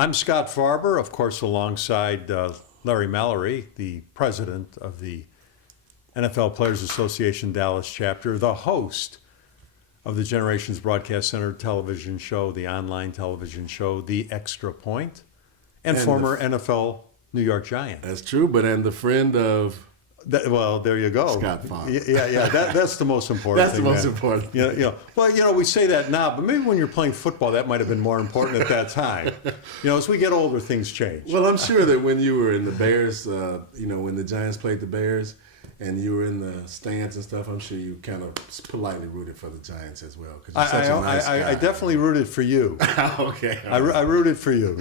I'm Scott Farber, of course, alongside Larry Mallory, the president of the NFL Players Association Dallas chapter, the host of the Generations Broadcast Center television show, the online television show, The Extra Point, and former NFL New York Giant. That's true, and the friend of... Well, there you go. Scott Farber. Yeah. That's the most important That's thing. That's the most important thing. Well, we say that now, but maybe when you're playing football, that might have been more important at that time. As we get older, things change. Well, I'm sure that when you were in the Bears, when the Giants played the Bears, and you were in the stands and stuff, I'm sure you kind of politely rooted for the Giants as well. Cause you're such a nice guy. I definitely rooted for you. Okay. I rooted for you.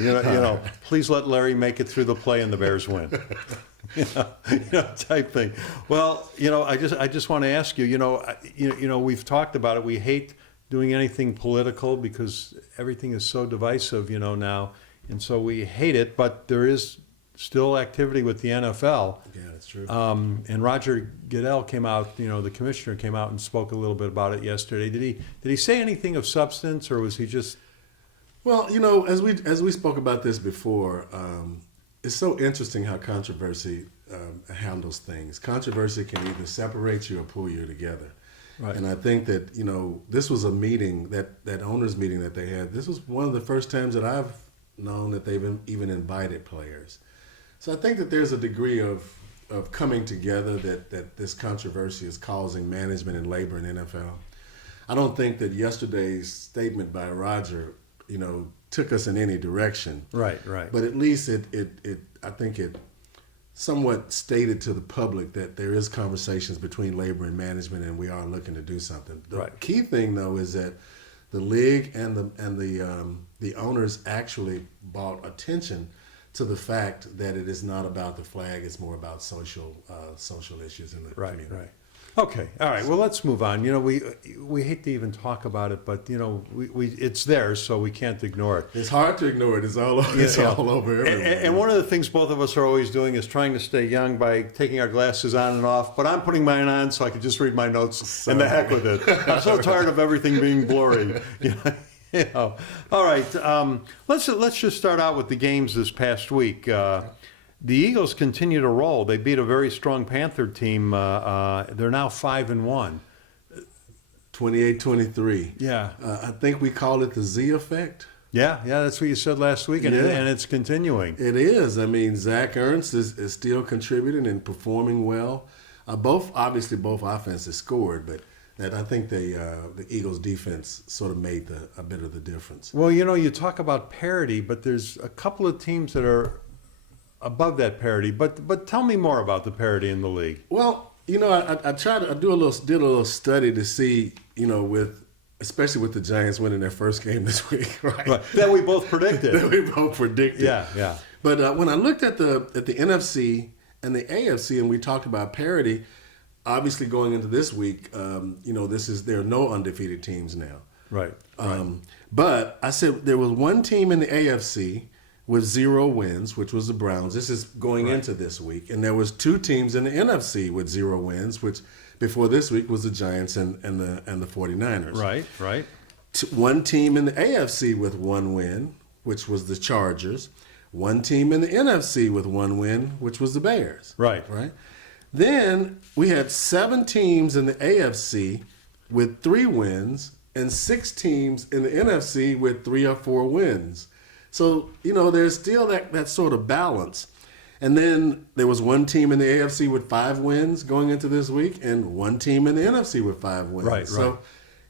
Please let Larry make it through the play and the Bears win. Type thing. Well, I just want to ask you. We've talked about it. We hate doing anything political because everything is so divisive, now, and so we hate it. But there is still activity with the NFL. Yeah, that's true. And Roger Goodell came out. The commissioner came out and spoke a little bit about it yesterday. Did he say anything of substance, or was he just? Well, as we spoke about this before. It's so interesting how controversy handles things. Controversy can either separate you or pull you together. Right. And I think that, this was a meeting, that owners meeting that they had. This was one of the first times that I've known that they've even invited players. So I think that there's a degree of coming together that this controversy is causing management and labor in NFL. I don't think that yesterday's statement by Roger, took us in any direction. Right. But at least I think it somewhat stated to the public that there is conversations between labor and management, and we are looking to do something. The key thing, though, is that the league and the owners actually brought attention to the fact that it is not about the flag; it's more about social issues in the community. Right. Okay, all right. Well, let's move on. We hate to even talk about it, but we it's there, so we can't ignore it. It's hard to ignore it. It's all over everywhere. And one of the things both of us are always doing is trying to stay young by taking our glasses on and off. But I'm putting mine on so I can just read my notes and the heck with it. I'm so tired of everything being blurry. All right. Let's just start out with the games this past week. The Eagles continue to roll. They beat a very strong Panther team. They're now 5-1. 28-23. Yeah. I think we call it the Z effect. Yeah, that's what you said last week, and it's continuing. It is. I mean, Zach Ertz is still contributing and performing well. Both offenses scored, but I think the Eagles' defense sort of made a bit of the difference. Well, you talk about parity, but there's a couple of teams that are above that parity, but tell me more about the parity in the league. Well, I did a little study to see, especially with the Giants winning their first game this week, right? That we both predicted. Yeah. But when I looked at the NFC and the AFC, and we talked about parity, obviously going into this week, there are no undefeated teams now. Right. But I said there was one team in the AFC with 0 wins, which was the Browns. This is going into this week. And there was 2 teams in the NFC with 0 wins, which before this week was the Giants and the 49ers. Right. One team in the AFC with 1 win, which was the Chargers. One team in the NFC with 1 win, which was the Bears. Right. Then we had 7 teams in the AFC with 3 wins and 6 teams in the NFC with 3 or 4 wins. So, there's still that sort of balance. And then there was one team in the AFC with 5 wins going into this week and one team in the NFC with 5 wins. Right. So,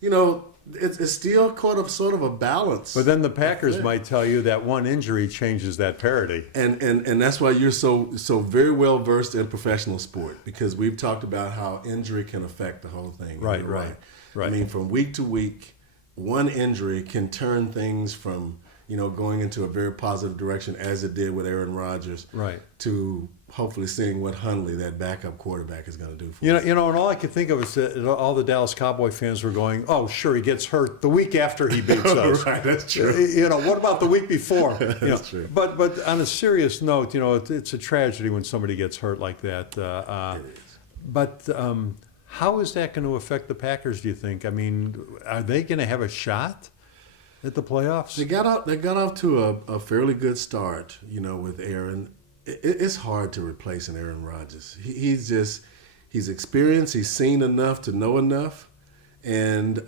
it's still sort of a balance. But then the Packers might tell you that one injury changes that parity. And that's why you're so very well versed in professional sport, because we've talked about how injury can affect the whole thing. Right. I mean, from week to week, one injury can turn things from going into a very positive direction, as it did with Aaron Rodgers, to hopefully seeing what Hundley, that backup quarterback, is going to do for us. And all I could think of is that all the Dallas Cowboy fans were going, "Oh, sure, he gets hurt the week after he beats us." Right, that's true. What about the week before? That's true. But on a serious note, it's a tragedy when somebody gets hurt like that. It is. But how is that going to affect the Packers, do you think? I mean, are they going to have a shot? at the playoffs? They got off to a fairly good start, with Aaron. It's hard to replace an Aaron Rodgers. He's experienced. He's seen enough to know enough. And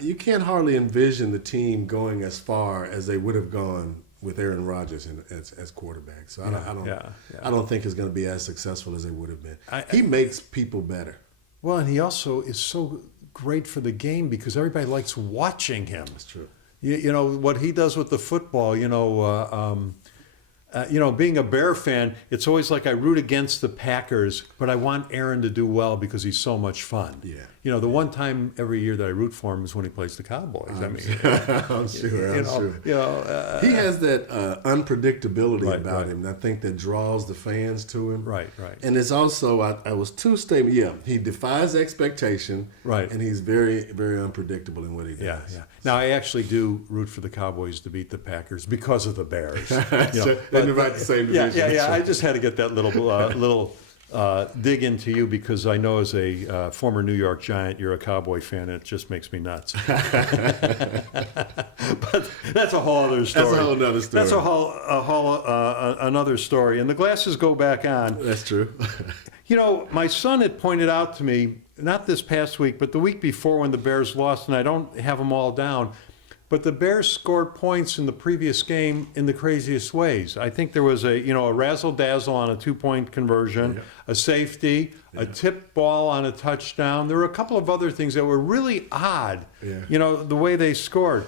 you can't hardly envision the team going as far as they would have gone with Aaron Rodgers as quarterback. So I don't think it's going to be as successful as they would have been. He makes people better. Well, and he also is so great for the game because everybody likes watching him. That's true. You know what he does with the football. Being a Bear fan, it's always like I root against the Packers, but I want Aaron to do well because he's so much fun. Yeah. The one time every year that I root for him is when he plays the Cowboys. I'm sure. He has that unpredictability about him, and I think that draws the fans to him. Right. And it's also, I was two statements. Yeah, he defies expectation. Right. And he's very, very unpredictable in what he does. Yeah. Now I actually do root for the Cowboys to beat the Packers because of the Bears. They're about the same division. Yeah. I just had to get that little dig into you because I know as a former New York Giant, you're a Cowboy fan, and it just makes me nuts. But that's a whole other story. That's a whole other story. That's another story. And the glasses go back on. That's true. My son had pointed out to me, not this past week, but the week before when the Bears lost, and I don't have them all down, but the Bears scored points in the previous game in the craziest ways. I think there was a razzle-dazzle on a 2-point conversion, a safety, a tip ball on a touchdown. There were a couple of other things that were really odd, the way they scored.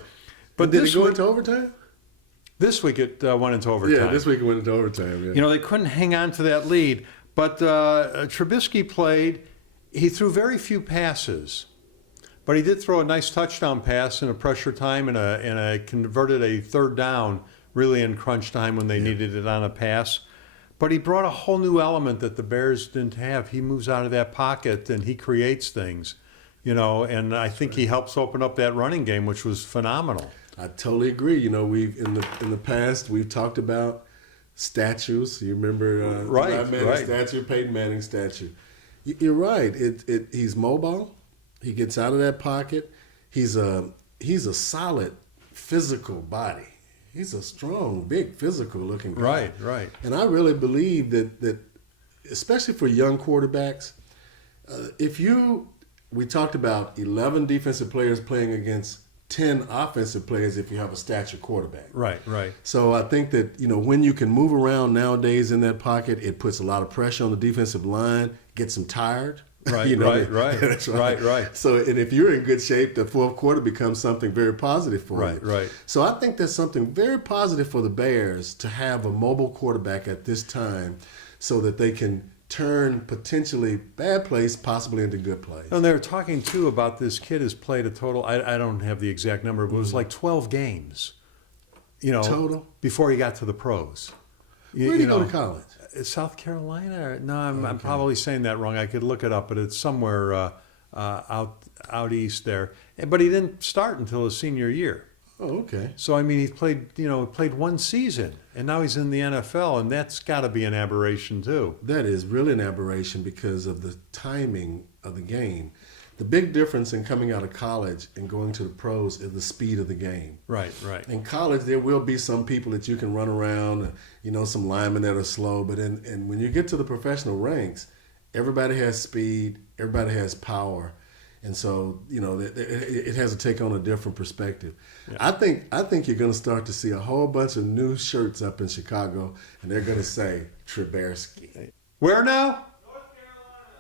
But did it go into overtime? This week it went into overtime. Yeah, this week it went into overtime. Yeah. They couldn't hang on to that lead. But Trubisky played. He threw very few passes. But he did throw a nice touchdown pass in a pressure time and converted a third down really in crunch time when they needed it on a pass. But he brought a whole new element that the Bears didn't have. He moves out of that pocket and he creates things, and I think he helps open up that running game, which was phenomenal. I totally agree. We've in the past we've talked about statues. You remember Peyton Manning statue. You're right. He's mobile. He gets out of that pocket. He's a solid physical body. He's a strong, big, physical-looking guy. Right. And I really believe that especially for young quarterbacks, we talked about 11 defensive players playing against 10 offensive players if you have a stature quarterback. Right. So I think that, when you can move around nowadays in that pocket, it puts a lot of pressure on the defensive line, gets them tired. Right. That's right. So, and if you're in good shape, the fourth quarter becomes something very positive for you. Right. So I think that's something very positive for the Bears to have a mobile quarterback at this time so that they can turn potentially bad plays possibly into good plays. And they were talking, too, about this kid has played a total, I don't have the exact number, but it was like 12 games, total? Before he got to the pros. Where did he go to college? South Carolina? No, I'm probably saying that wrong. I could look it up, but it's somewhere out east there. But he didn't start until his senior year. Oh, okay. So he played one season, and now he's in the NFL, and that's got to be an aberration too. That is really an aberration because of the timing of the game. The big difference in coming out of college and going to the pros is the speed of the game. Right. In college, there will be some people that you can run around, some linemen that are slow. But when you get to the professional ranks, everybody has speed, everybody has power. And so, it has to take on a different perspective. Yeah. I think you're going to start to see a whole bunch of new shirts up in Chicago, and they're going to say Trubisky. Where now?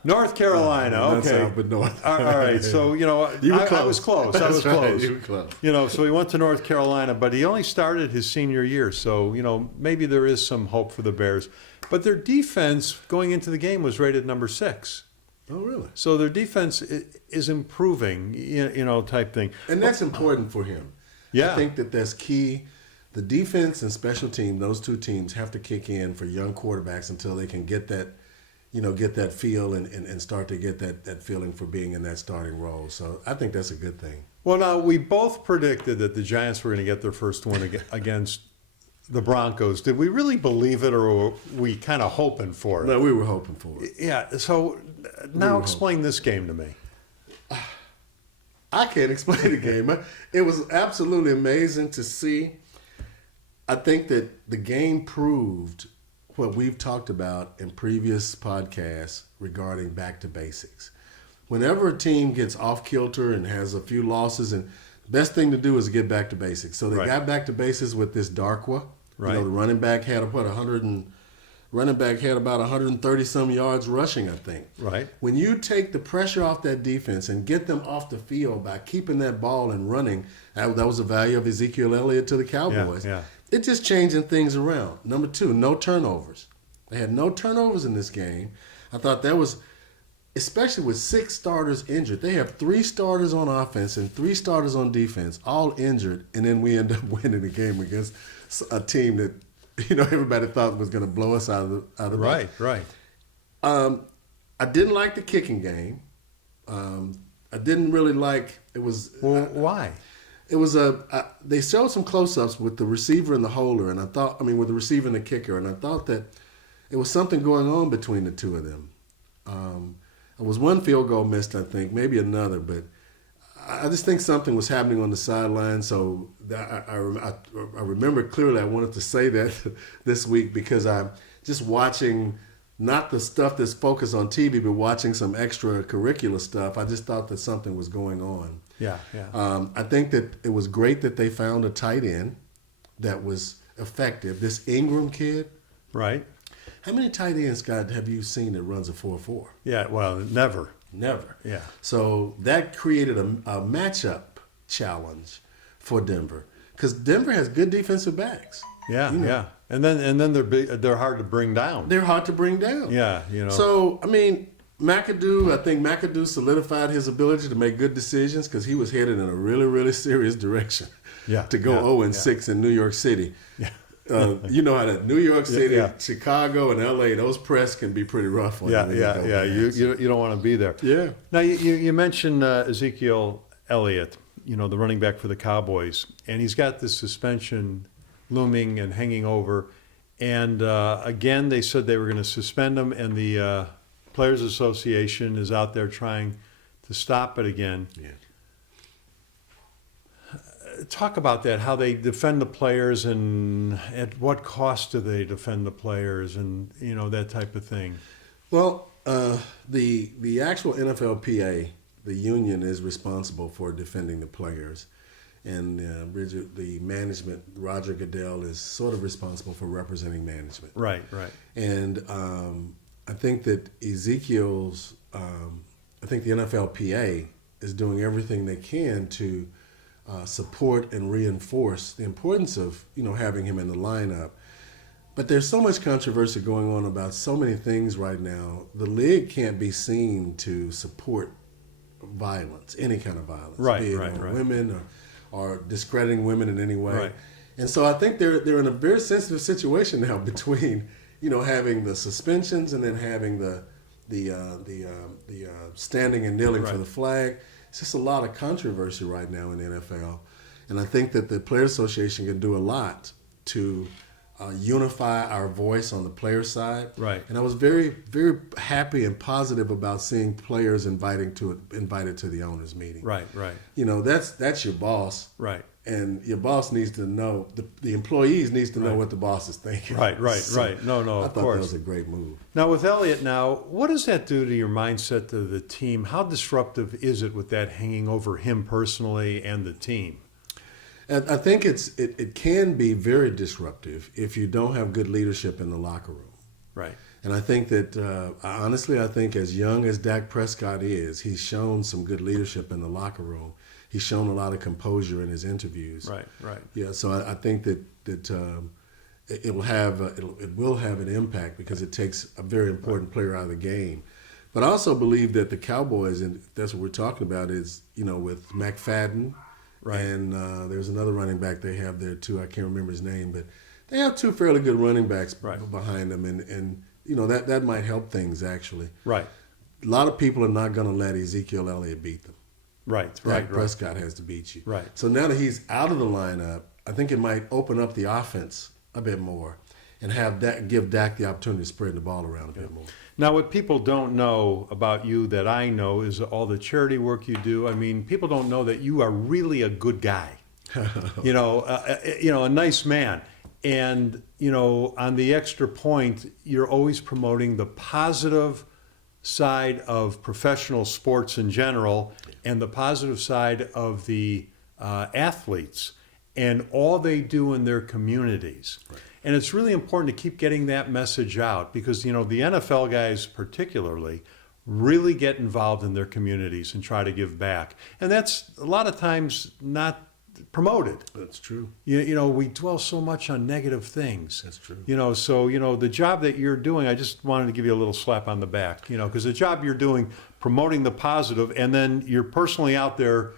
North Carolina. Okay. South, but north. All right. So, I was close. I was close. You were close. So he went to North Carolina, but he only started his senior year. So, maybe there is some hope for the Bears. But their defense going into the game was rated number 6. Oh, really? So their defense is improving, type thing. And that's important for him. Yeah. I think that's key. The defense and special team, those two teams have to kick in for young quarterbacks until they can get that feel and start to get that feeling for being in that starting role. So I think that's a good thing. Well, now, we both predicted that the Giants were going to get their first win against the Broncos. Did we really believe it, or were we kind of hoping for it? No, we were hoping for it. Yeah. So now explain this game to me. I can't explain the game. It was absolutely amazing to see. I think that the game proved what we've talked about in previous podcasts regarding back to basics. Whenever a team gets off kilter and has a few losses, and the best thing to do is get back to basics. So they got back to basics with this Darkwa. Right. You know, the running back had about 130 some yards rushing, I think. Right. When you take the pressure off that defense and get them off the field by keeping that ball and running, that was the value of Ezekiel Elliott to the Cowboys. Yeah. It's just changing things around. Number 2, no turnovers. They had no turnovers in this game. I thought that was, especially with 6 starters injured. They have 3 starters on offense and 3 starters on defense, all injured, and then we end up winning the game against a team that, you know, everybody thought was going to blow us out of the Right. I didn't like the kicking game. I didn't really like it was. Well, why? It was they showed some close-ups with the receiver and the holder, and with the receiver and the kicker, and I thought that it was something going on between the two of them. It was one field goal missed, I think, maybe another, but I just think something was happening on the sideline. So I remember clearly I wanted to say that this week because I'm just watching not the stuff that's focused on TV, but watching some extracurricular stuff. I just thought that something was going on. Yeah. I think that it was great that they found a tight end that was effective. This Ingram kid. Right. How many tight ends, Scott, have you seen that runs a 4.4? Yeah, well, never. Never. Yeah. So that created a matchup challenge for Denver because Denver has good defensive backs. Yeah, You know. yeah. And then they're hard to bring down. They're hard to bring down. Yeah, you know. So, I mean, I think McAdoo solidified his ability to make good decisions because he was headed in a really, really serious direction. Yeah, To go yeah, 0-6 in New York City. Yeah. You know how that New York City, Yeah. Chicago, and LA, those press can be pretty rough on Yeah, you. when yeah. you go You don't want to be there. Yeah. Now you mentioned Ezekiel Elliott, you know, the running back for the Cowboys, and he's got this suspension looming and hanging over. And again, they said they were going to suspend him, and the Players Association is out there trying to stop it again. Yeah. Talk about that, how they defend the players and at what cost do they defend the players and, you know, that type of thing. Well, the actual NFLPA, the union, is responsible for defending the players. And the management, Roger Goodell, is sort of responsible for representing management. Right. And I think that I think the NFLPA is doing everything they can to support and reinforce the importance of, you know, having him in the lineup. But there's so much controversy going on about so many things right now. The league can't be seen to support violence, any kind of violence, be it on women or discrediting women in any way. Right. And so I think they're in a very sensitive situation now between, you know, having the suspensions and then having the standing and kneeling for the flag. It's just a lot of controversy right now in the NFL. And I think that the Players Association can do a lot to unify our voice on the player side. Right. And I was very, very happy and positive about seeing players invited to the owners' meeting. Right. You know, that's your boss. Right. And your boss needs to know, the employees needs to know what the boss is thinking. Right. No, I of thought course. that was a great move. Now, with Elliott now, what does that do to your mindset of the team? How disruptive is it with that hanging over him personally and the team? And I think it can be very disruptive if you don't have good leadership in the locker room. Right. And I think that, honestly, I think as young as Dak Prescott is, he's shown some good leadership in the locker room. He's shown a lot of composure in his interviews. Right. Yeah, so I think that it will have an impact because it takes a very important player out of the game. But I also believe that the Cowboys, and that's what we're talking about, is, you know, with McFadden, and there's another running back they have there too. I can't remember his name, but they have 2 fairly good running backs behind them, and you know that might help things actually. Right. A lot of people are not going to let Ezekiel Elliott beat them. Right. Dak Prescott has to beat you. Right. So now that he's out of the lineup, I think it might open up the offense a bit more. and give Dak the opportunity to spread the ball around a bit more. Now, what people don't know about you that I know is all the charity work you do. I mean, people don't know that you are really a good guy. A nice man. And, on the extra point, you're always promoting the positive side of professional sports in general and the positive side of the athletes and all they do in their communities. Right. And it's really important to keep getting that message out because, the NFL guys particularly really get involved in their communities and try to give back. And that's a lot of times not promoted. That's true. We dwell so much on negative things. That's true. So the job that you're doing, I just wanted to give you a little slap on the back, because the job you're doing, promoting the positive, and then you're personally out there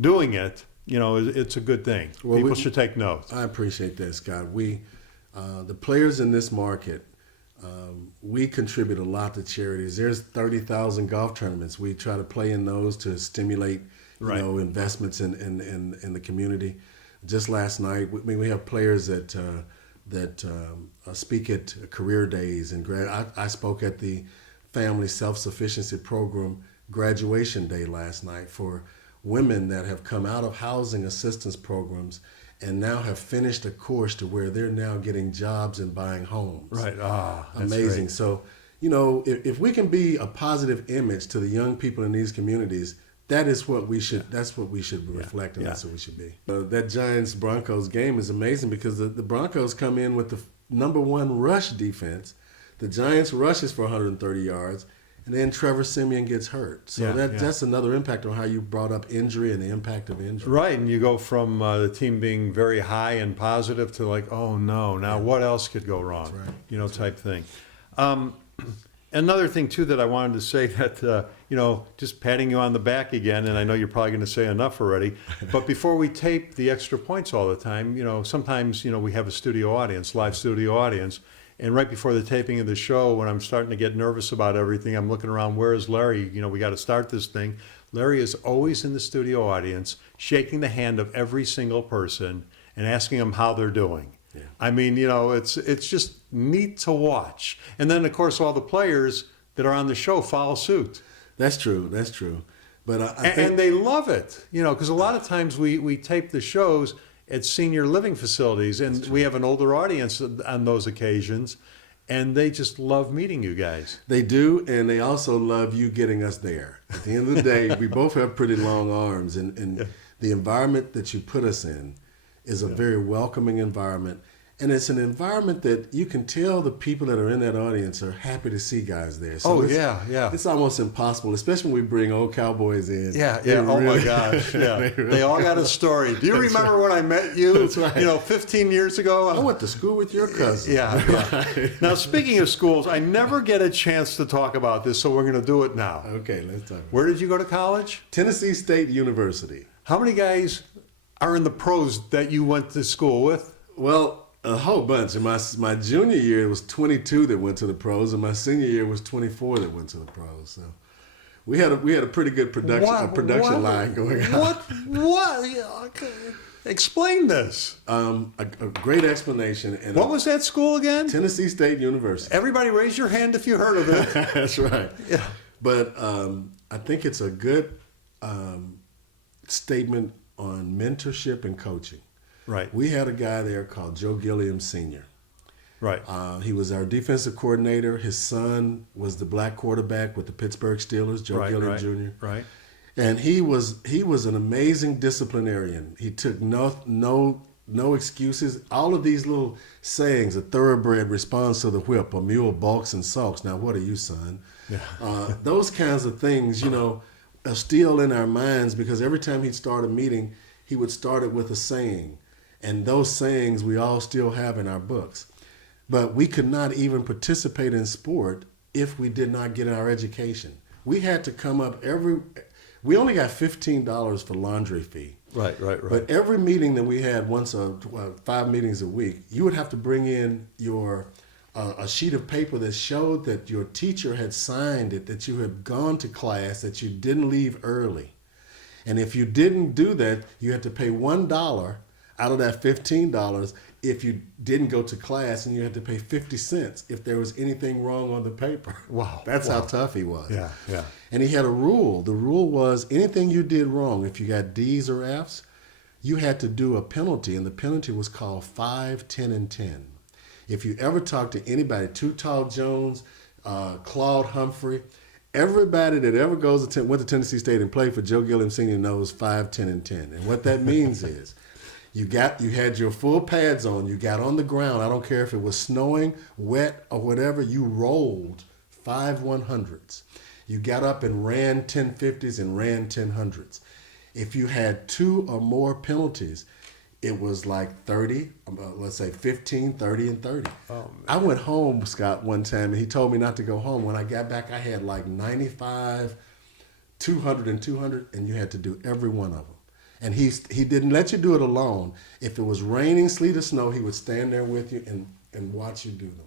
doing it, it's a good thing. Well, people should take notes. I appreciate that, Scott. We, the players in this market, we contribute a lot to charities. There's 30,000 golf tournaments. We try to play in those to stimulate right. Investments in the community. Just last night, we have players that speak at career days and I spoke at the Family Self-Sufficiency Program graduation day last night for women that have come out of housing assistance programs and now have finished a course to where they're now getting jobs and buying homes. Right. Amazing. Great. So, if we can be a positive image to the young people in these communities, that's what we should reflect, and that's what we should be. That Giants-Broncos game is amazing because the Broncos come in with the number one rush defense. The Giants rushes for 130 yards, and then Trevor Siemian gets hurt. So that's another impact on how you brought up injury and the impact of injury. Right, and you go from the team being very high and positive to like, oh no, now what else could go wrong? That's right. Type thing. Another thing, too, that I wanted to say that, just patting you on the back again, and I know you're probably going to say enough already, but before we tape the extra points all the time, sometimes, we have a studio audience, live studio audience, and right before the taping of the show, when I'm starting to get nervous about everything, I'm looking around, where is Larry? We got to start this thing. Larry is always in the studio audience, shaking the hand of every single person and asking them how they're doing. Yeah. I mean, it's just neat to watch. And then, of course, all the players that are on the show follow suit. That's true. But I think... And they love it, because a lot of times we tape the shows at senior living facilities, and we have an older audience on those occasions, and they just love meeting you guys. They do, and they also love you getting us there. At the end of the day, we both have pretty long arms, and the environment that you put us in is a very welcoming environment. And it's an environment that you can tell the people that are in that audience are happy to see guys there. So it's almost impossible, especially when we bring old cowboys in. Yeah. Oh my gosh. Yeah. They all got a story. Do you remember when I met you? That's right. 15 years ago? I went to school with your cousin. Yeah. Now, speaking of schools, I never get a chance to talk about this, so we're going to do it now. Okay, let's talk. Where did you go to college? Tennessee State University. How many guys are in the pros that you went to school with? Well, a whole bunch. In my junior year, it was 22 that went to the pros, and my senior year was 24 that went to the pros. So we had a pretty good production line going on. What? Explain this. A great explanation. And what was that school again? Tennessee State University. Everybody raise your hand if you heard of it. That's right. Yeah. But I think it's a good statement on mentorship and coaching. Right. We had a guy there called Joe Gilliam Sr. Right. He was our defensive coordinator. His son was the black quarterback with the Pittsburgh Steelers, Joe Gilliam Jr. Right. And he was an amazing disciplinarian. He took no excuses. All of these little sayings, a thoroughbred responds to the whip, a mule balks and sulks. Now, what are you, son? Yeah. Those kinds of things, are still in our minds because every time he'd start a meeting, he would start it with a saying. And those sayings we all still have in our books. But we could not even participate in sport if we did not get our education. We had to come up we only got $15 for laundry fee. Right. But every meeting that we had 5 meetings a week, you would have to bring in a sheet of paper that showed that your teacher had signed it, that you had gone to class, that you didn't leave early. And if you didn't do that, you had to pay $1 out of that $15 if you didn't go to class, and you had to pay 50 cents if there was anything wrong on the paper. Wow. That's how tough he was. Yeah, yeah. And he had a rule. The rule was anything you did wrong, if you got D's or F's, you had to do a penalty, and the penalty was called 5, 10, and 10. If you ever talked to anybody, Too Tall Jones, Claude Humphrey, everybody that ever went to Tennessee State and played for Joe Gilliam Sr. knows 5, 10, and 10. And what that means is you had your full pads on, you got on the ground, I don't care if it was snowing, wet, or whatever, you rolled 5 100s. You got up and ran 1050s and ran 1000s. If you had 2 or more penalties, it was like 30, let's say 15, 30, and 30. Oh, man. I went home, Scott, one time, and he told me not to go home. When I got back, I had like 95, 200, and 200, and you had to do every one of them. And he didn't let you do it alone. If it was raining, sleet, or snow, he would stand there with you and watch you do them.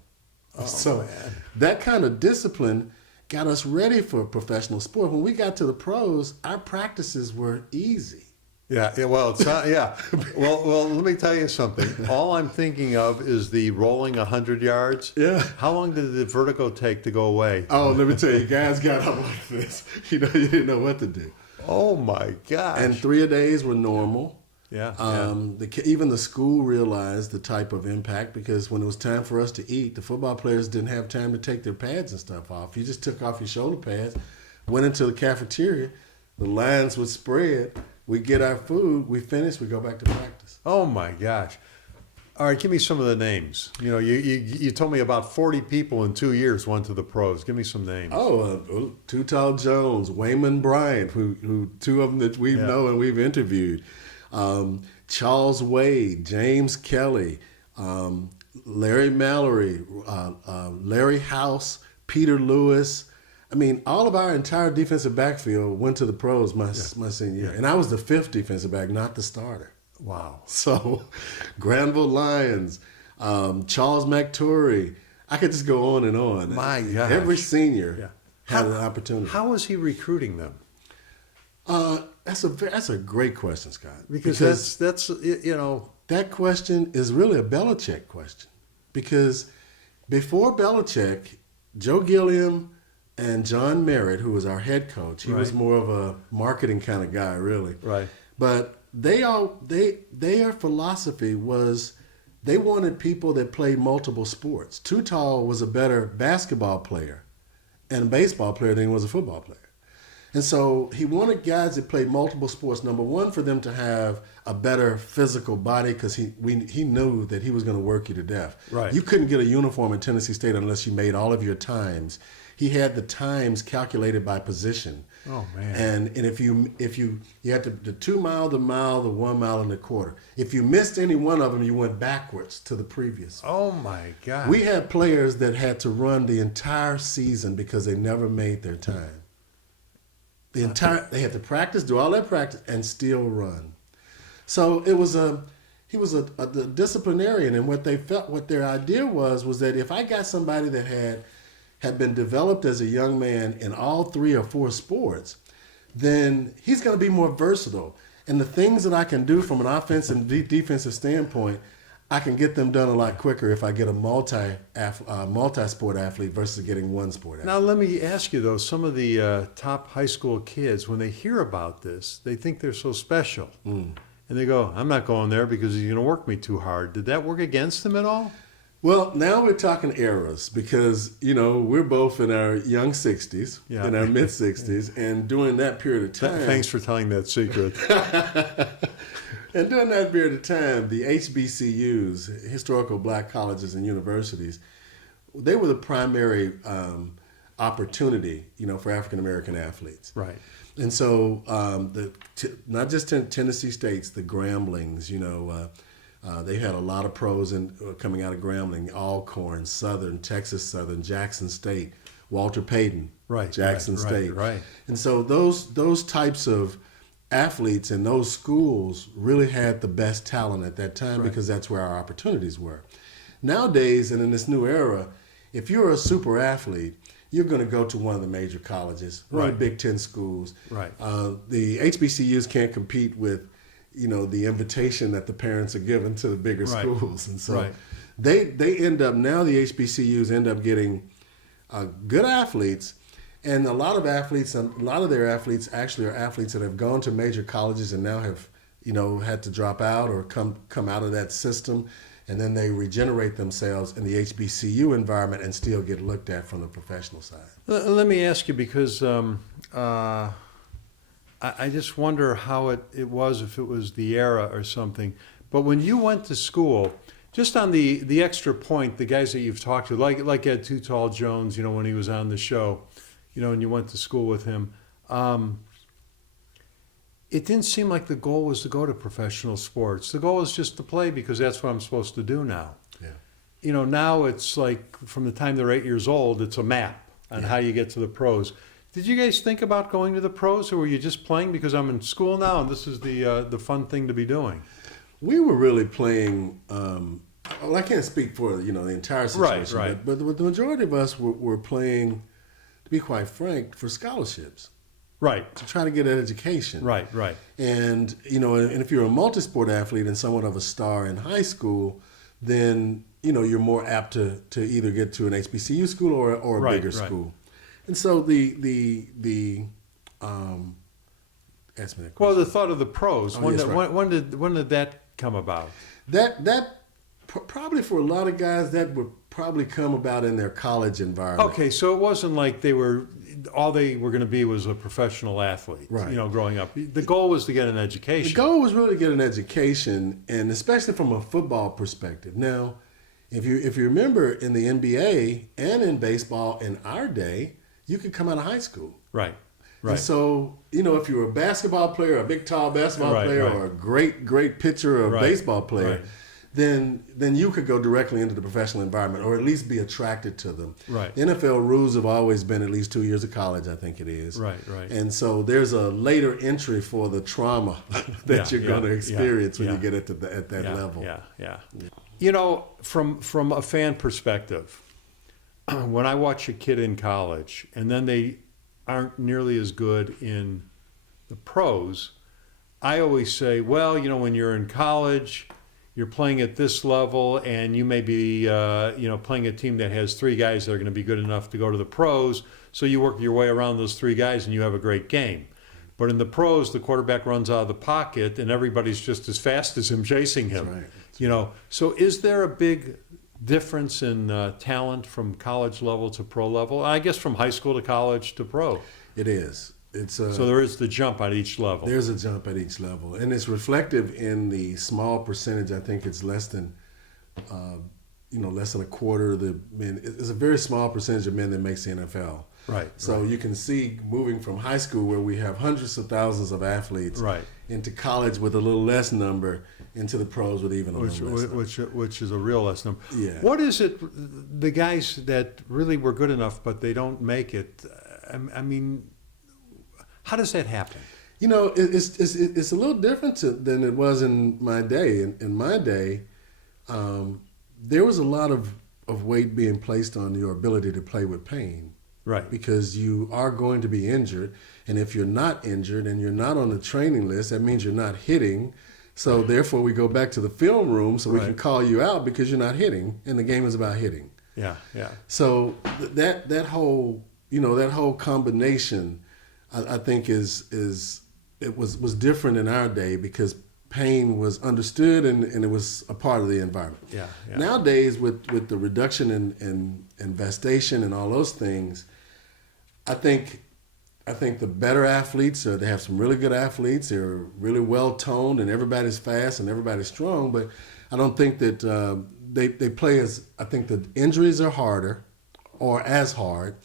Oh, so man. that kind of discipline got us ready for professional sport. When we got to the pros, our practices were easy. Yeah, well, it's not, yeah. Well, let me tell you something. All I'm thinking of is the rolling 100 yards. Yeah. How long did the vertigo take to go away? Oh, let me tell you, guys got up like this. You didn't know what to do. Oh my gosh. And 3-a-days were normal. Yeah. Even the school realized the type of impact, because when it was time for us to eat, the football players didn't have time to take their pads and stuff off. You just took off your shoulder pads, went into the cafeteria, the lines would spread, we get our food, we finish, we go back to practice. Oh my gosh. All right, give me some of the names. You know, you told me about 40 people in 2 years went to the pros. Give me some names. Too Tall Jones, Wayman Bryant, who 2 of them that we know and we've interviewed. Charles Wade, James Kelly, Larry Mallory, Larry House, Peter Lewis. I mean, all of our entire defensive backfield went to the pros my senior year. And I was the 5th defensive back, not the starter. Wow. So, Granville Lyons, Charles McTurry, I could just go on and on. My gosh. Every senior had an opportunity. How was he recruiting them? That's a great question, Scott. Because that's you know. That question is really a Belichick question. Because before Belichick, Joe Gilliam and John Merritt, who was our head coach, he was more of a marketing kind of guy, really. Right. But their philosophy was they wanted people that played multiple sports. Too Tall was a better basketball player and a baseball player than he was a football player. And so he wanted guys that played multiple sports. Number one, for them to have a better physical body, because he knew that he was going to work you to death. Right. You couldn't get a uniform at Tennessee State unless you made all of your times. He had the times calculated by position. Oh man! And if you had the 2 mile, the mile, the 1 mile, and the quarter. If you missed any one of them, you went backwards to the previous. Oh my God! We had players that had to run the entire season because they never made their time. They had to practice, do all that practice, and still run. So he was a disciplinarian, and what their idea was that if I got somebody that had been developed as a young man in all 3 or 4 sports, then he's going to be more versatile. And the things that I can do from an offensive and defensive standpoint, I can get them done a lot quicker if I get a multi-sport athlete versus getting one sport athlete. Now, let me ask you, though, some of the top high school kids, when they hear about this, they think they're so special. And they go, I'm not going there because he's going to work me too hard. Did that work against them at all? Well, now we're talking eras because, we're both in our young 60s, in our mid-60s, and during that period of time... Thanks for telling that secret. And during that period of time, the HBCUs, historical black colleges and universities, they were the primary opportunity, for African-American athletes. Right. And so not just Tennessee State's, the Gramblings, they had a lot of pros coming out of Grambling, Alcorn, Southern, Texas Southern, Jackson State, Walter Payton, Jackson State. Right. And so those types of athletes in those schools really had the best talent at that time because that's where our opportunities were. Nowadays, and in this new era, if you're a super athlete, you're going to go to one of the major colleges, one of the Big Ten schools. Right. The HBCUs can't compete with the invitation that the parents are given to the bigger Right. schools. And so Right. they end up, now the HBCUs end up getting good athletes. And a lot of their athletes actually are athletes that have gone to major colleges and now have, had to drop out or come out of that system. And then they regenerate themselves in the HBCU environment and still get looked at from the professional side. Let me ask you, because I just wonder how it was, if it was the era or something. But when you went to school, just on the extra point, the guys that you've talked to, like Ed Too Tall Jones, when he was on the show, and you went to school with him, it didn't seem like the goal was to go to professional sports. The goal is just to play because that's what I'm supposed to do now. Yeah. Now it's like from the time they're 8 years old, it's a map on how you get to the pros. Did you guys think about going to the pros, or were you just playing because I'm in school now and this is the fun thing to be doing? We were really playing. Well, I can't speak for the entire situation, Right. But the majority of us were playing, to be quite frank, for scholarships. Right. To try to get an education. Right. And and if you're a multi-sport athlete and somewhat of a star in high school, then you're more apt to either get to an HBCU school or a bigger school. And so ask me that question. Well, the thought of the pros. Yes, right. When did that come about? Probably for a lot of guys that would probably come about in their college environment. Okay, so it wasn't like all they were going to be was a professional athlete. Right. Growing up, the goal was to get an education. The goal was really to get an education, and especially from a football perspective. Now, if you remember in the NBA and in baseball in our day, you could come out of high school. Right. And so, if you were a basketball player, a big, tall basketball player, or a great pitcher or a baseball player, then you could go directly into the professional environment or at least be attracted to them. Right. The NFL rules have always been at least 2 years of college, I think it is. Right. And so there's a later entry for the trauma that you're going to experience when you get at that level. Yeah. From a fan perspective, when I watch a kid in college and then they aren't nearly as good in the pros, I always say, well, when you're in college, you're playing at this level and you may be, playing a team that has 3 guys that are going to be good enough to go to the pros. So you work your way around those 3 guys and you have a great game. But in the pros, the quarterback runs out of the pocket and everybody's just as fast as him chasing him. That's right. So is there a big difference in talent from college level to pro level? I guess from high school to college to pro. It is. So there is the jump at each level. There's a jump at each level, and it's reflective in the small percentage. I think it's less than a quarter of the men. It's a very small percentage of men that makes the NFL. Right. So you can see moving from high school, where we have hundreds of thousands of athletes, into college with a little less number, into the pros with even a little less number. Which is a real less number. Yeah. What is it, the guys that really were good enough but they don't make it, I mean, how does that happen? It's a little different than it was in my day. In my day, there was a lot of weight being placed on your ability to play with pain. Right. Because you are going to be injured, and if you're not injured and you're not on the training list, that means you're not hitting. So therefore, we go back to the film room so we can call you out because you're not hitting, and the game is about hitting. Yeah. So that whole combination, I think was different in our day because pain was understood and it was a part of the environment. Yeah. Nowadays, with the reduction in investation and all those things, I think the better athletes, they have some really good athletes. They're really well toned, and everybody's fast and everybody's strong. But I don't think that they play as. I think the injuries are harder, or as hard.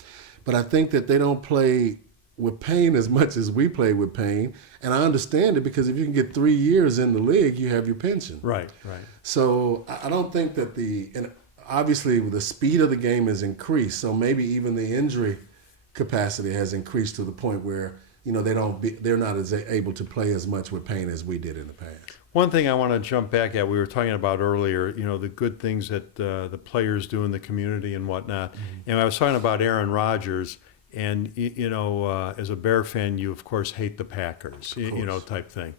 But I think that they don't play with pain as much as we play with pain. And I understand it because if you can get 3 years in the league, you have your pension. Right. So I don't think that and obviously the speed of the game has increased. So maybe even the injury capacity has increased to the point where, they're not as able to play as much with pain as we did in the past. One thing I want to jump back at, we were talking about earlier, the good things that the players do in the community and whatnot. Mm-hmm. And I was talking about Aaron Rodgers. And, as a Bear fan, you, of course, hate the Packers, type thing.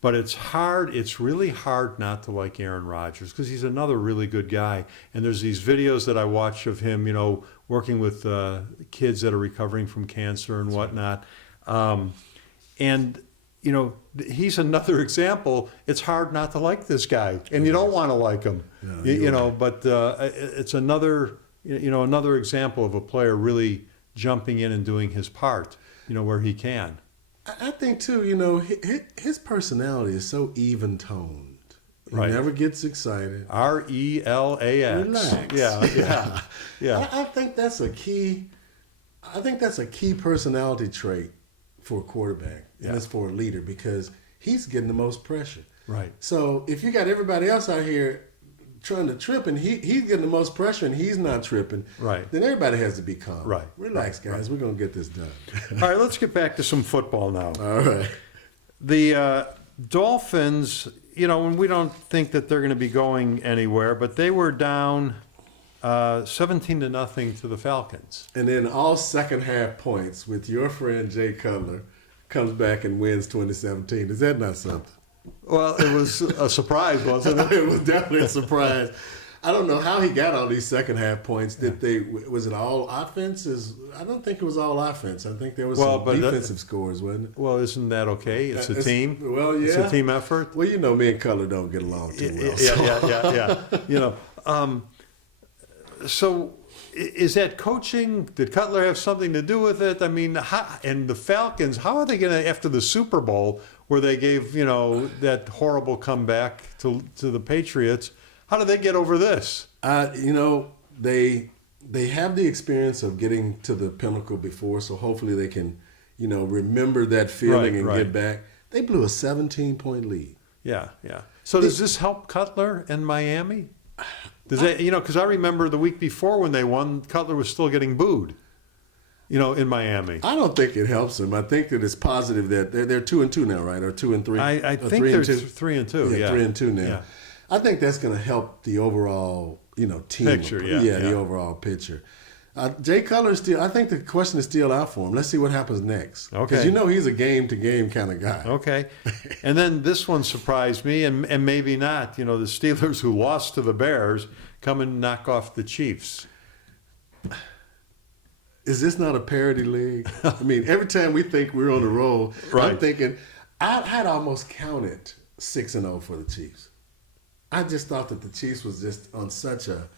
But it's hard. It's really hard not to like Aaron Rodgers because he's another really good guy. And there's these videos that I watch of him, working with kids that are recovering from cancer and whatnot. And he's another example. It's hard not to like this guy, and you don't want to like him, But it's another example of a player really jumping in and doing his part, where he can. I think too, his personality is so even toned. He Right. never gets excited. RELAX. Relax. Yeah. I think that's a key. I think that's a key personality trait for a quarterback, Yeah. and that's for a leader because he's getting the most pressure. Right. So if you got everybody else out here trying to trip and he's getting the most pressure and he's not tripping, Right. then everybody has to be calm. Right. Relax, guys. We're gonna get this done. All right, let's get back to some football now. All right. The Dolphins, and we don't think that they're going to be going anywhere, but they were down 17-0 to the Falcons. And then all second half points with your friend Jay Cutler comes back and wins 2017. Is that not something? Well, it was a surprise, wasn't it? It was definitely a surprise. I don't know how he got all these second half points. Was it all offenses? I don't think it was all offense. I think there was some defensive scores, wasn't it? Well, isn't that okay? It's a team. Well, yeah. It's a team effort. Well, me and Cutler don't get along too well. Yeah. So is that coaching? Did Cutler have something to do with it? I mean, and the Falcons, how are they going to, after the Super Bowl, where they gave, that horrible comeback to the Patriots, how do they get over this? They have the experience of getting to the pinnacle before, so hopefully they can, remember that feeling and get back. They blew a 17-point lead. Yeah. So does this help Cutler and Miami? Does that, because I remember the week before when they won, Cutler was still getting booed, in Miami. I don't think it helps them. I think that it's positive that they're 2-2 now, right? Or 2-3. I think they're 3-2. Yeah, 3-2 now. Yeah. I think that's going to help the overall, team picture. the overall picture. Jay Cutler still. I think the question is still out for him. Let's see what happens next. Okay. Because he's a game-to-game kind of guy. Okay. And then this one surprised me, and maybe not. The Steelers, who lost to the Bears, come and knock off the Chiefs. Is this not a parody league? I mean, every time we think we're on the roll, Right. I'm thinking, I'd almost counted 6-0 for the Chiefs. I just thought that the Chiefs was just on such a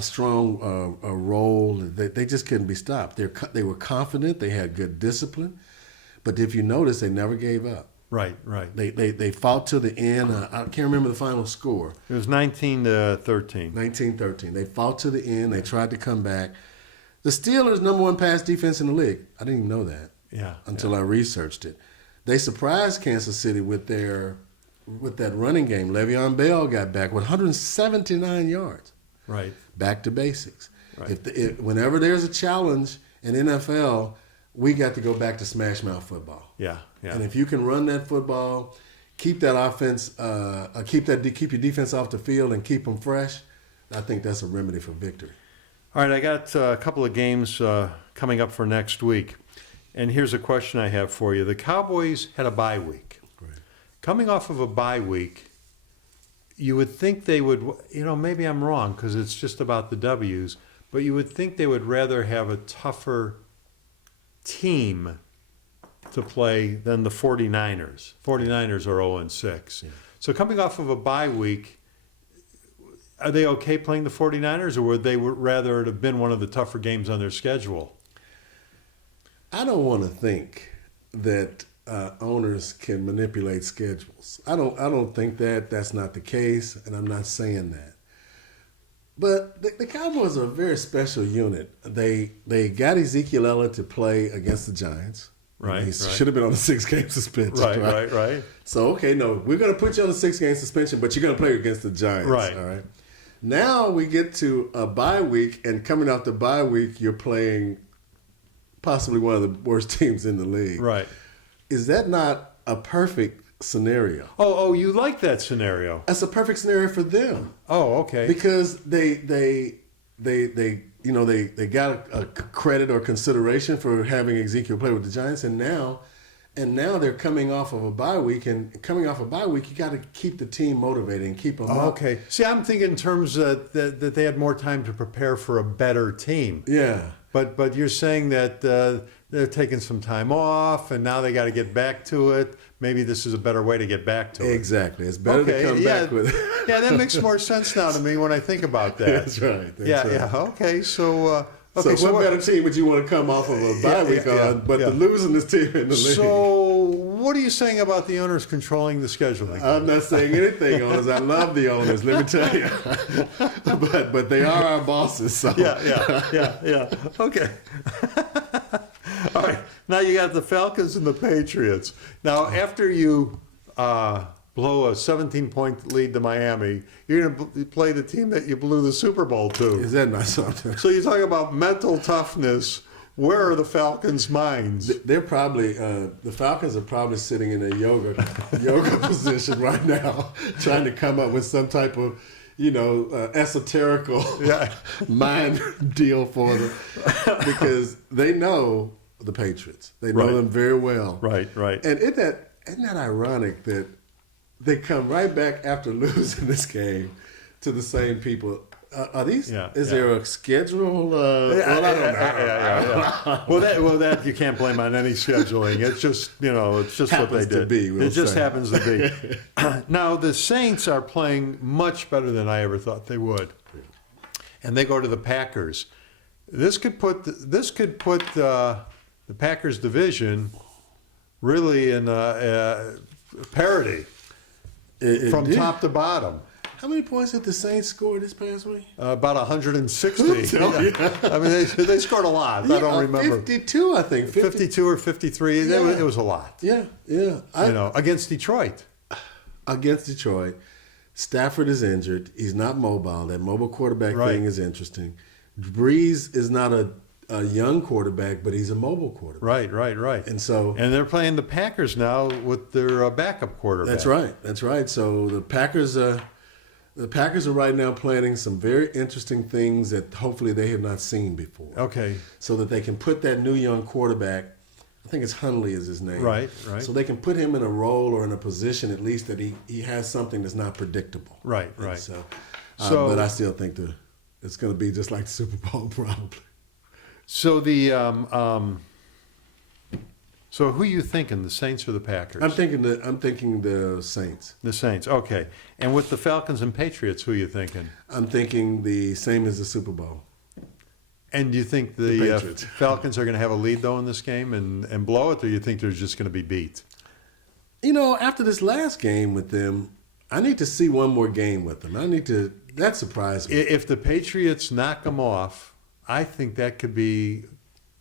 strong roll. They just couldn't be stopped. They were confident. They had good discipline. But if you notice, they never gave up. Right. They fought to the end. I can't remember the final score. It was 19-13. 19-13. They fought to the end. They tried to come back. The Steelers' number one pass defense in the league. I didn't even know that until I researched it. They surprised Kansas City with that running game. Le'Veon Bell got back with 179 yards. Right. Back to basics. Right. Whenever there's a challenge in NFL, we got to go back to smash mouth football. Yeah. And if you can run that football, keep that offense, keep your defense off the field, and keep them fresh, I think that's a remedy for victory. All right, I got a couple of games coming up for next week. And here's a question I have for you. The Cowboys had a bye week. Right. Coming off of a bye week, you would think they would, maybe I'm wrong because it's just about the W's, but you would think they would rather have a tougher team to play than the 49ers. 49ers are 0-6. Yeah. So coming off of a bye week, are they okay playing the 49ers, or would they rather it have been one of the tougher games on their schedule? I don't want to think that owners can manipulate schedules. I don't think that's not the case, and I'm not saying that. But the Cowboys are a very special unit. They got Ezekiel Elliott to play against the Giants. Right. He should have been on a 6-game suspension. Right. So, okay, no, we're going to put you on a 6-game suspension, but you're going to play against the Giants. Right. All right. Now we get to a bye week, and coming off the bye week, you're playing possibly one of the worst teams in the league. Right. Is that not a perfect scenario? Oh, you like that scenario? That's a perfect scenario for them. Oh, okay. Because they got a credit or consideration for having Ezekiel play with the Giants, and now And now they're coming off of a bye week, and coming off a bye week, you got to keep the team motivated and keep them up. Okay. See, I'm thinking in terms that they had more time to prepare for a better team. Yeah. But you're saying that they're taking some time off, and now they got to get back to it. Maybe this is a better way to get back to it. Exactly. It's better to come back with it. Yeah, that makes more sense now to me when I think about that. That's right. That's yeah, right. yeah. Okay, so... So what better team would you want to come off of a bye week on, but the losingest team in the league? So what are you saying about the owners controlling the scheduling? I'm not saying anything, owners. I love the owners, let me tell you. but they are our bosses. So. Yeah. Okay. All right. Now you got the Falcons and the Patriots. Now after you blow a 17-point lead to Miami, you're going to play the team that you blew the Super Bowl to. Is that not something? So you talk about mental toughness. Where are the Falcons' minds? They're probably the Falcons are probably sitting in a yoga position right now, trying to come up with some type of esoterical mind deal for them, because they know the Patriots. They know them very well. Right. And isn't that ironic that they come right back after losing this game to the same people? Are these? Is there a schedule? Well, I don't know. Well, that you can't blame on any scheduling. It's just it's just what they did. It just happens to be. Now the Saints are playing much better than I ever thought they would, and they go to the Packers. This could put the Packers division really in parity from top to bottom. How many points did the Saints score this past week? About 160. I mean, they scored a lot. I don't remember. 52, I think. 52 or 53. It was a lot. Yeah. Against Detroit. Against Detroit. Stafford is injured. He's not mobile. That mobile quarterback thing is interesting. Breeze is not a young quarterback, but he's a mobile quarterback. Right. And they're playing the Packers now with their backup quarterback. That's right. So the Packers are right now planning some very interesting things that hopefully they have not seen before. Okay. So that they can put that new young quarterback, I think it's Hundley is his name. Right. So they can put him in a role or in a position at least that he has something that's not predictable. Right. So but I still think it's going to be just like the Super Bowl probably. So so who are you thinking, the Saints or the Packers? I'm thinking the Saints. The Saints, okay. And with the Falcons and Patriots, who are you thinking? I'm thinking the same as the Super Bowl. And do you think the Falcons are going to have a lead, though, in this game and blow it, or do you think they're just going to be beat? After this last game with them, I need to see one more game with them. That surprised me. If the Patriots knock them off, I think that could be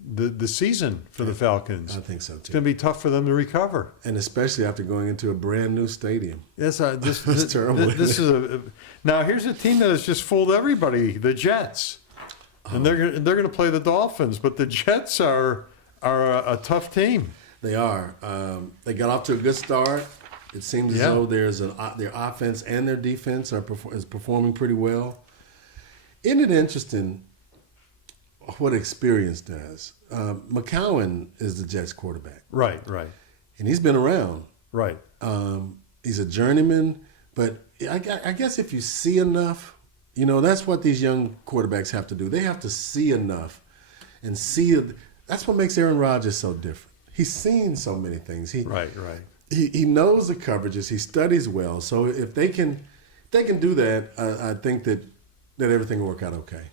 the season for the Falcons. I think so, too. It's going to be tough for them to recover. And especially after going into a brand new stadium. Yes, That's terrible. Now, here's a team that has just fooled everybody, the Jets. And they're going to play the Dolphins, but the Jets are a tough team. They are. They got off to a good start. It seems as though their offense and their defense is performing pretty well. Isn't it interesting what experience does? McCowan is the Jets quarterback. Right. And he's been around. Right. He's a journeyman, but I guess if you see enough, that's what these young quarterbacks have to do. They have to see enough and see. That's what makes Aaron Rodgers so different. He's seen so many things. Right. He knows the coverages. He studies well. So if they can do that, I think that everything will work out okay.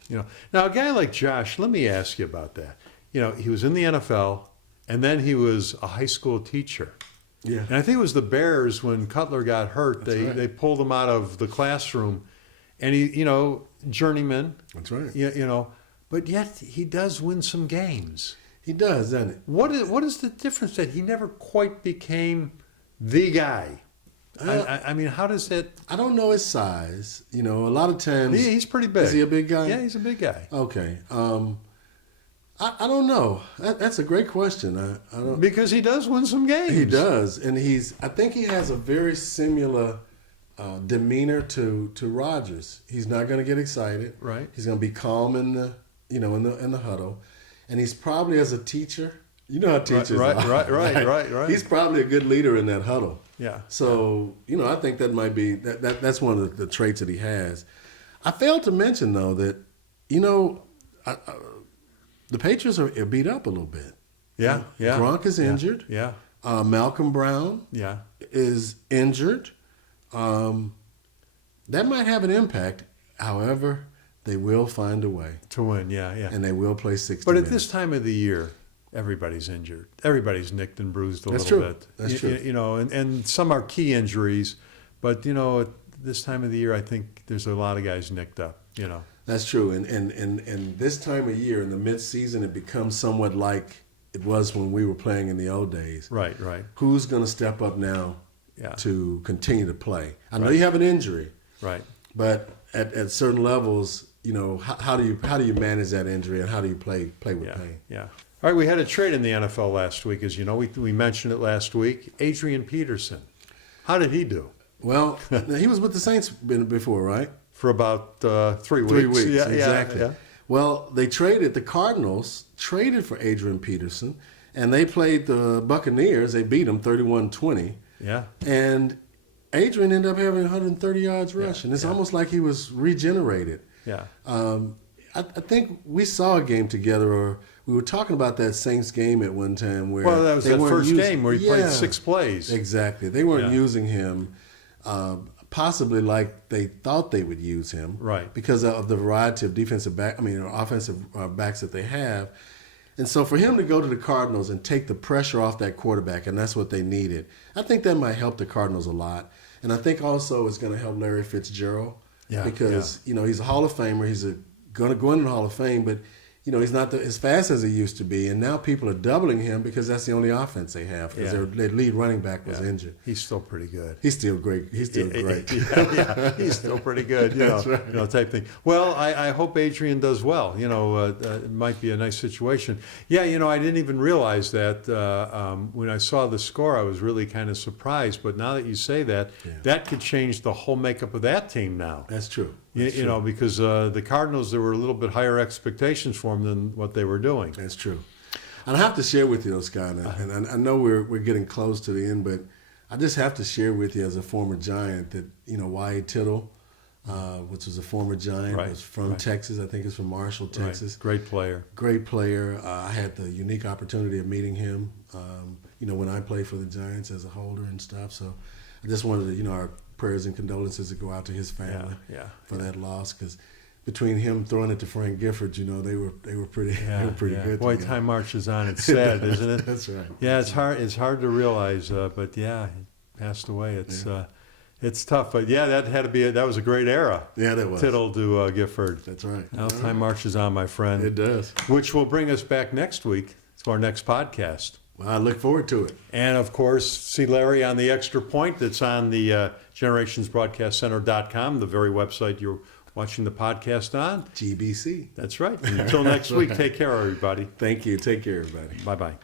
Now a guy like Josh, let me ask you about that. He was in the NFL, and then he was a high school teacher. Yeah. And I think it was the Bears when Cutler got hurt. They pulled him out of the classroom, and he, journeyman. That's right. But yet he does win some games. He does, doesn't it? What is the difference that he never quite became the guy? I mean, how does that? I don't know his size. A lot of times He's pretty big. Is he a big guy? Yeah, he's a big guy. Okay. I don't know. That's a great question. I don't because he does win some games. He does, and I think he has a very similar demeanor to Rodgers. He's not going to get excited. Right. He's going to be calm in the huddle, and he's probably as a teacher. You know how teachers right, are. right. He's probably a good leader in that huddle. Yeah. So, I think that might be, that's one of the traits that he has. I failed to mention, though, that, the Patriots are beat up a little bit. Yeah. Gronk is injured. Yeah. Malcolm Brown is injured. That might have an impact. However, they will find a way To win, yeah. and they will play 60 But minutes. at this time of the year, everybody's injured. Everybody's nicked and bruised a That's little true. bit. That's true. And some are key injuries, but at this time of the year, I think there's a lot of guys nicked up. That's true. And this time of year, in the mid-season, it becomes somewhat like it was when we were playing in the old days. Right. Who's going to step up now Yeah. to continue to play? I know Right. you have an injury, Right. but at certain levels, how do you manage that injury and how do you play with Yeah. pain? Yeah. All right. We had a trade in the NFL last week, as you know. We mentioned it last week. Adrian Peterson. How did he do? Well, he was with the Saints before, right? For about 3 weeks. 3 weeks, Yeah, exactly. Yeah. Well, the Cardinals traded for Adrian Peterson, and they played the Buccaneers. They beat them 31-20. Yeah. And Adrian ended up having 130 yards rushing. It's almost like he was regenerated. Yeah. I think we saw a game together, or we were talking about that Saints game at one time where Well, that was they that weren't first using- game where he played 6 plays. Exactly. They weren't Yeah. using him possibly like they thought they would use him. Right. Because of the variety of offensive backs that they have. And so for him to go to the Cardinals and take the pressure off that quarterback, and that's what they needed, I think that might help the Cardinals a lot. And I think also it's going to help Larry Fitzgerald. Yeah, Because, he's a Hall of Famer. He's going to go in the Hall of Fame, but he's not as fast as he used to be, and now people are doubling him because that's the only offense they have because their lead running back was injured. He's still pretty good. He's still great. He's still great. Yeah, he's still pretty good. That's right. Type thing. Well, I hope Adrian does well. It might be a nice situation. Yeah, I didn't even realize that when I saw the score. I was really kind of surprised. But now that you say that, that could change the whole makeup of that team now. That's true. Because the Cardinals, there were a little bit higher expectations for them than what they were doing. That's true. And I have to share with you, Scott, and I know we're getting close to the end, but I just have to share with you as a former Giant that, Y.A. Tittle, which was a former Giant, was from Texas. I think it's from Marshall, Texas. Right. Great player. Great player. I had the unique opportunity of meeting him, when I played for the Giants as a holder and stuff. So I just wanted to, our prayers and condolences to go out to his family for that loss, because between him throwing it to Frank Gifford, they were pretty good. Boy, together. time marches on. It's sad, isn't it? That's right. Yeah, it's hard. It's hard to realize, but yeah, he passed away. It's tough, but yeah, that was a great era. Yeah, that was. Tittle to Gifford. That's right. Now time marches on, my friend. It does. Which will bring us back next week to our next podcast. Well, I look forward to it. And of course, see Larry on the Extra Point. That's on the generationsbroadcastcenter.com, the very website you're watching the podcast on. GBC. That's right. Until next week, take care, everybody. Thank you. Take care, everybody. Bye-bye.